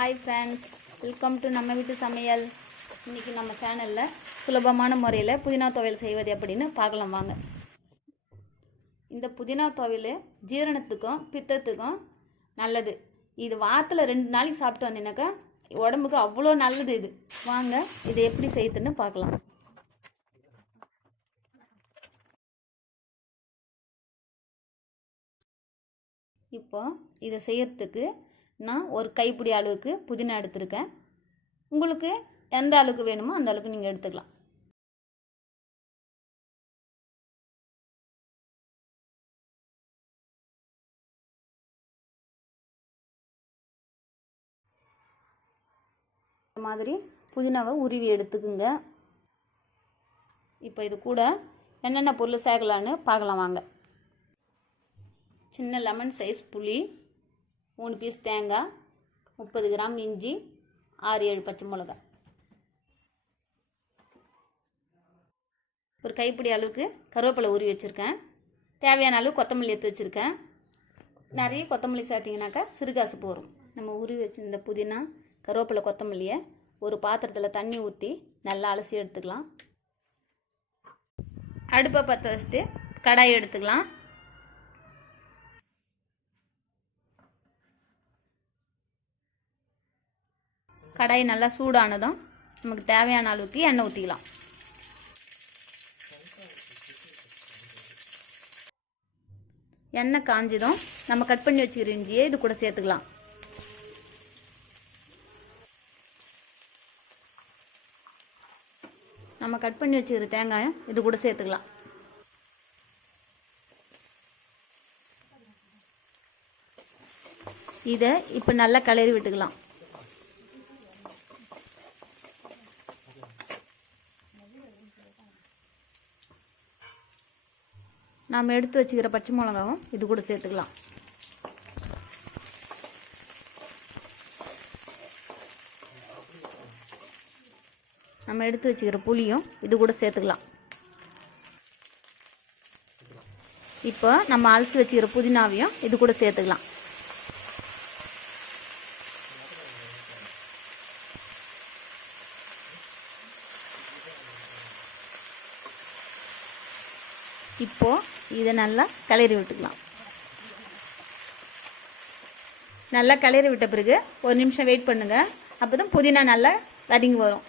Hi friends, welcome to நம்ம வீட்டு சமையல். இன்றைக்கி நம்ம சேனலில் சுலபமான முறையில் புதினா துவையல் செய்வது எப்படின்னு பார்க்கலாம் வாங்க. இந்த புதினா துவையல் ஜீரணத்துக்கும் பித்தத்துக்கும் நல்லது. இது வாரத்தில் 2 நாளைக்கு சாப்பிட்டு வந்தீங்கன்னாக்கா உடம்புக்கு அவ்வளோ நல்லது. இது வாங்க இதை எப்படி செய்யுதுன்னு பார்க்கலாம். இப்போ இதை செய்யறதுக்கு நான் ஒரு கைப்பிடி அளவுக்கு புதினா எடுத்திருக்கேன். உங்களுக்கு எந்த அளவுக்கு வேணுமோ அந்த அளவுக்கு நீங்கள் எடுத்துக்கலாம். இந்த மாதிரி புதினாவை உருவி எடுத்துக்குங்க. இப்போ இது கூட என்னென்ன பொருள் சேர்க்கலான்னு பார்க்கலாம் வாங்க. சின்ன லெமன் சைஸ் புளி, 3 பீஸ் தேங்காய், 30 கிராம் இஞ்சி, 6-7 பச்சை மிளகாய், ஒரு கைப்பிடி அளவுக்கு கருவேப்பிலை உருவி வச்சுருக்கேன். தேவையான அளவு கொத்தமல்லி எடுத்து வச்சுருக்கேன். நிறைய கொத்தமல்லி சேர்த்திங்கனாக்கா சிறுகாசு போகும். நம்ம உருவி வச்சுருந்த புதினா, கருவேப்பிலை, கொத்தமல்லியை ஒரு பாத்திரத்தில் தண்ணி ஊற்றி நல்லா அலசி எடுத்துக்கலாம். அடுப்பை பற்ற வச்சுட்டு கடாயை எடுத்துக்கலாம். கடாய் நல்லா சூடானதும் நமக்கு தேவையான அளவுக்கு எண்ணெய் ஊற்றிக்கலாம். எண்ணெய் காஞ்சதும் நம்ம கட் பண்ணி வச்சுக்கிற இஞ்சியை இது கூட சேர்த்துக்கலாம். நம்ம கட் பண்ணி வச்சுக்கிற தேங்காயம் இது கூட சேர்த்துக்கலாம். இதை இப்போ நல்லா கிளறி விட்டுக்கலாம். நாம் எடுத்து வச்சுக்கிற பச்சை மிளகாவும் இது கூட சேர்த்துக்கலாம். நம்ம எடுத்து வச்சுக்கிற புளியும் இது கூட சேர்த்துக்கலாம். இப்போ நம்ம அலசி வச்சுக்கிற புதினாவையும் இது கூட சேர்த்துக்கலாம். இப்போது இதை நல்லா கிளறி விட்டுக்கலாம். நல்லா கிளறி விட்ட பிறகு 1 நிமிஷம் வெயிட் பண்ணுங்கள். அப்போ தான் புதினா நல்லா வதங்கி வரும்.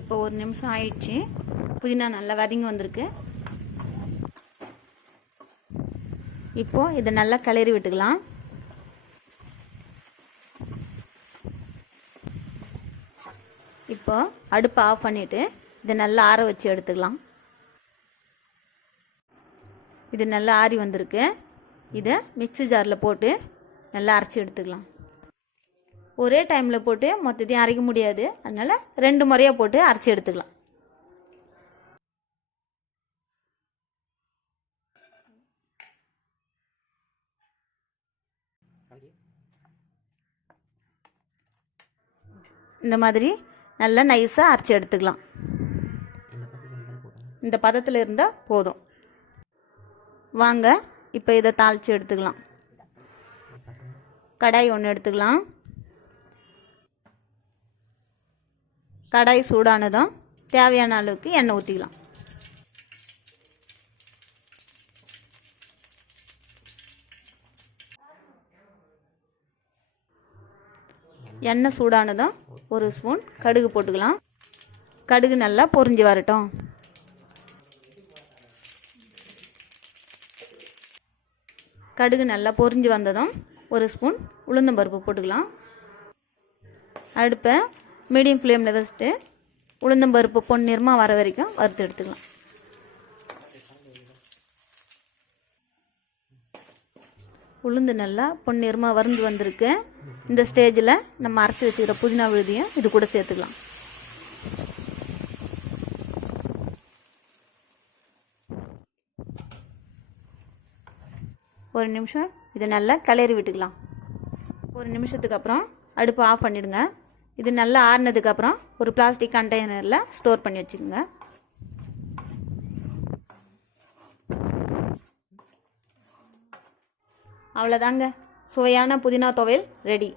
இப்போ 1 நிமிஷம் ஆயிடுச்சு. புதினா நல்லா வதங்கி வந்திருக்கு. இப்போது இதை நல்லா கிளறி விட்டுக்கலாம். இப்போ அடுப்பை ஆஃப் பண்ணிவிட்டு இதை நல்லா ஆற வச்சு எடுத்துக்கலாம். இது நல்லா ஆறி வந்திருக்கு. இதை மிக்ஸி ஜாரில் போட்டு நல்லா அரைச்சி எடுத்துக்கலாம். ஒரே டைமில் போட்டு மொத்தத்தையும் அரைக்க முடியாது, அதனால் 2 முறையாக போட்டு அரைச்சி எடுத்துக்கலாம். இந்த மாதிரி நல்லா நைஸாக அரைச்சி எடுத்துக்கலாம். இந்த பதத்தில் இருந்தால் போதும். வாங்க இப்போ இதை தாளித்து எடுத்துக்கலாம். கடாய் ஒன்று எடுத்துக்கலாம். கடாய் சூடானதும் தேவையான அளவுக்கு எண்ணெய் ஊற்றிக்கலாம். எண்ணெய் சூடானதும் 1 ஸ்பூன் கடுகு போட்டுக்கலாம். கடுகு நல்லா பொரிஞ்சு வரட்டும். கடுகு நல்லா பொரிஞ்சு வந்ததும் 1 ஸ்பூன் உளுந்தம்பருப்பு போட்டுக்கலாம். அடுப்பை மீடியம் ஃப்ளேமில் வச்சுட்டு உளுந்தம்பருப்பு பொன்னிறமாக வர வரைக்கும் வறுத்து எடுத்துக்கலாம். உளுந்து நல்லா பொன்னிறமாக வறுந்து வந்திருக்கு. இந்த ஸ்டேஜில் நம்ம அரைச்சி வச்சுக்கிற புதினா விழுதியும் இது கூட சேர்த்துக்கலாம். ஒரு நிமிஷம் இதை நல்லா கிளறி விட்டுக்கலாம். 1 நிமிஷத்துக்கு அப்புறம் அடுப்பை ஆஃப் பண்ணிவிடுங்க. இது நல்லா ஆறுனதுக்கப்புறம் ஒரு பிளாஸ்டிக் கண்டெய்னரில் ஸ்டோர் பண்ணி வச்சுக்கோங்க. அவ்வளோதாங்க, சுவையான புதினா துவையல் ரெடி.